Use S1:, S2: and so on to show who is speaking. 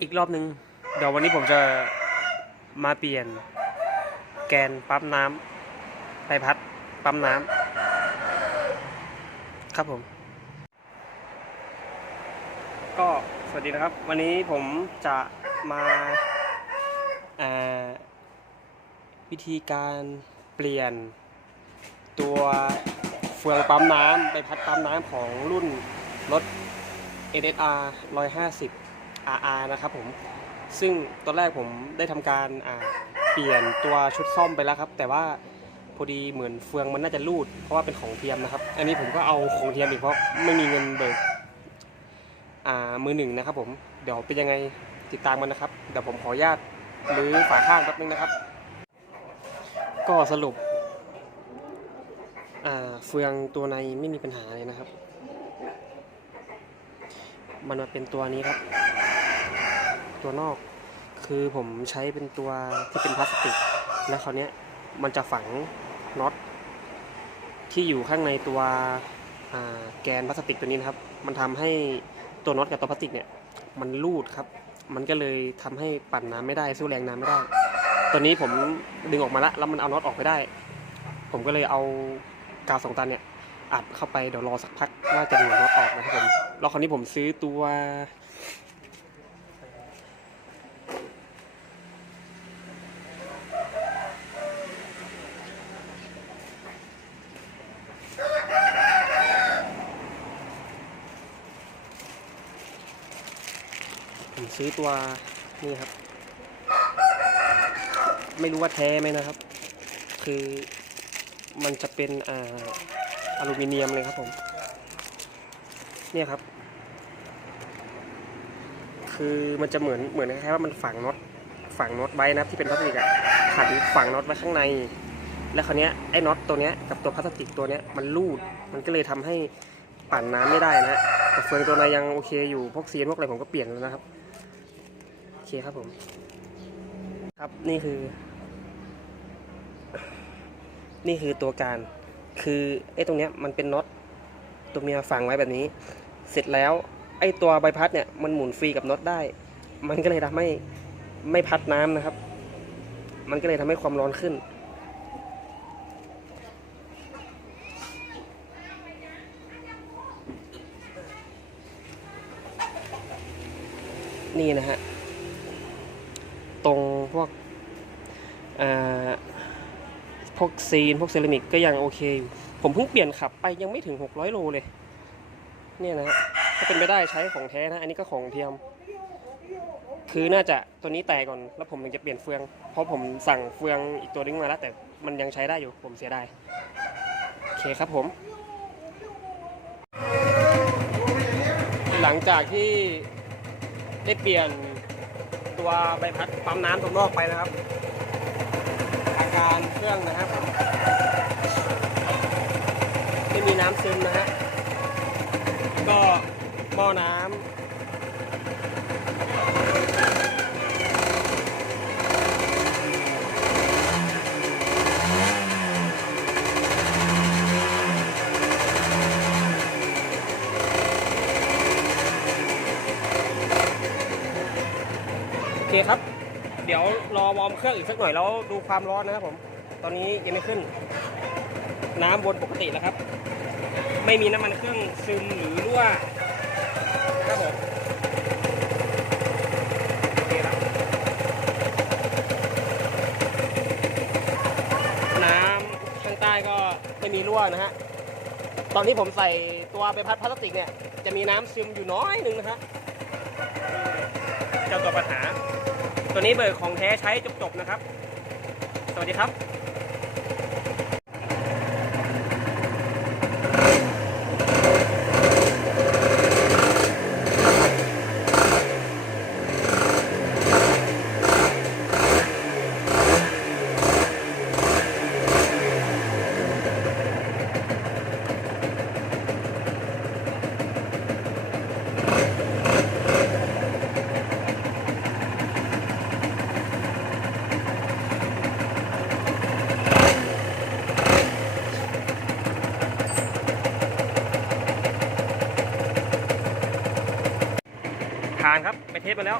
S1: อีกรอบนึง เดี๋ยววันนี้ผมจะมาเปลี่ยน แกนปั๊มน้ำใบพัดปั๊มน้ำครับผม ก็สวัสดีนะครับ วันนี้ผมจะมาวิธีการเปลี่ยนตัวเฟืองปั๊มน้ำใบพัดปั๊มน้ำของรุ่นรถ NSR 150 RR นะครับผมซึ่งตอนแรกผมได้ทำการเปลี่ยนตัวชุดซ่อมไปแล้วครับ แต่ว่าพอดีเหมือนเฟืองมันน่าจะรูด เพราะว่าเป็นของเทียมนะครับ อันนี้ผมก็เอาของเทียมอีกเพราะไม่มีเงินเบิกมือหนึ่งนะครับผมเดี๋ยวเป็นยังไงติดตามกันนะครับ เดี๋ยวผมขออนุญาตหรือฝาข้างแป๊บนึงนะครับ ก็สรุปเฟืองตัวในไม่มีปัญหาเลยนะครับ มันมาเป็นตัวนี้ครับ ตัวนอก คือผมใช้เป็นตัวที่เป็นพลาสติก แล้วคราวเนี้ยมันจะฝังน็อตที่อยู่ข้างในตัวแกนพลาสติกตัวนี้นะครับ มันทำให้ตัวน็อตกับตัวพลาสติกเนี่ยมันรูดครับ มันก็เลยทำให้ปั่นน้ำไม่ได้สู้แรงน้ำไม่ได้ ตัวนี้ผมดึงออกมาละแล้วมันเอาน็อตออกไปได้ ผมก็เลยเอากาวสองตันเนี่ยอัดเข้าไปเดี๋ยวรอสักพักว่าจะดูดน็อตออกนะครับผมแล้วคราวนี้ผมซื้อตัว ผมซื้อตัวนี่ครับ ไม่รู้ว่าแท้ไหมนะครับ คือมันจะเป็นอ่าอลูมิเนียมเลยครับผม เนี่ยครับ คือมันจะเหมือนเหมือนคล้ายๆว่ามันฝังน็อตฝังน็อตไว้นะที่เป็นพลาสติกอะขันฝังน็อตไว้ข้างใน แล้วคราวเนี้ยไอ้น็อตตัวเนี้ยกับตัวพลาสติกตัวเนี้ยมันรูด มันก็เลยทำให้ปั่นน้ำไม่ได้นะแต่เฟืองตัวในยังโอเคอยู่พวกเซียนพวกอะไรผมก็เปลี่ยนแล้วนะครับ เคครับผม ครับนี่คือ นี่คือตัวการ คือไอ้ตรงเนี้ยมันเป็นน็อตตัวเมียฝังไว้แบบนี้ เสร็จแล้วไอ้ตัวใบพัดเนี่ยมันหมุนฟรีกับน็อตได้ มันก็เลยทำให้ไม่พัดน้ำนะครับ มันก็เลยทำให้ความร้อนขึ้นนี่นะฮะ วกพวกซีน พวกเซรามิกก็ยังโอเคอยู่ ผมเพิ่งเปลี่ยนขับไปยังไม่ถึง 600 โลเลย เนี่ยนะฮะถ้าเป็นไปได้ใช้ของแท้นะ อันนี้ก็ของเทียม คือน่าจะตัวนี้แตกก่อน แล้วผมถึงจะเปลี่ยนเฟือง เพราะผมสั่งเฟืองอีกตัวนึงมาแล้ว แต่มันยังใช้ได้อยู่ ผมเสียดาย โอเคครับผม หลังจากที่ได้เปลี่ยน ตัวใบพัดปั๊มน้ำตรงนอกไปนะครับ อาการเครื่องนะครับไม่มีน้ำซึมนะฮะก็หม้อน้ำ คครับ เดี๋ยวรอวอร์มเครื่องอีกสักหน่อยแล้วดูความร้อนนะครับผม ตอนนี้ยังไม่ขึ้น น้ำบนปกติแล้วครับ ไม่มีน้ำมันเครื่องซึมหรือรั่วนะครับผมโอเคครับน้ำข้างใต้ก็ไม่มีรั่วนะฮะ ตอนที่ผมใส่ตัวใบพัดพลาสติกเนี่ย จะมีน้ำซึมอยู่น้อยหนึ่งนะฮะเจ้าตัวปัญหา ตัวนี้เบิกของแท้ใช้จบๆนะครับ สวัสดีครับานครับ ไปเทสมาแล้ว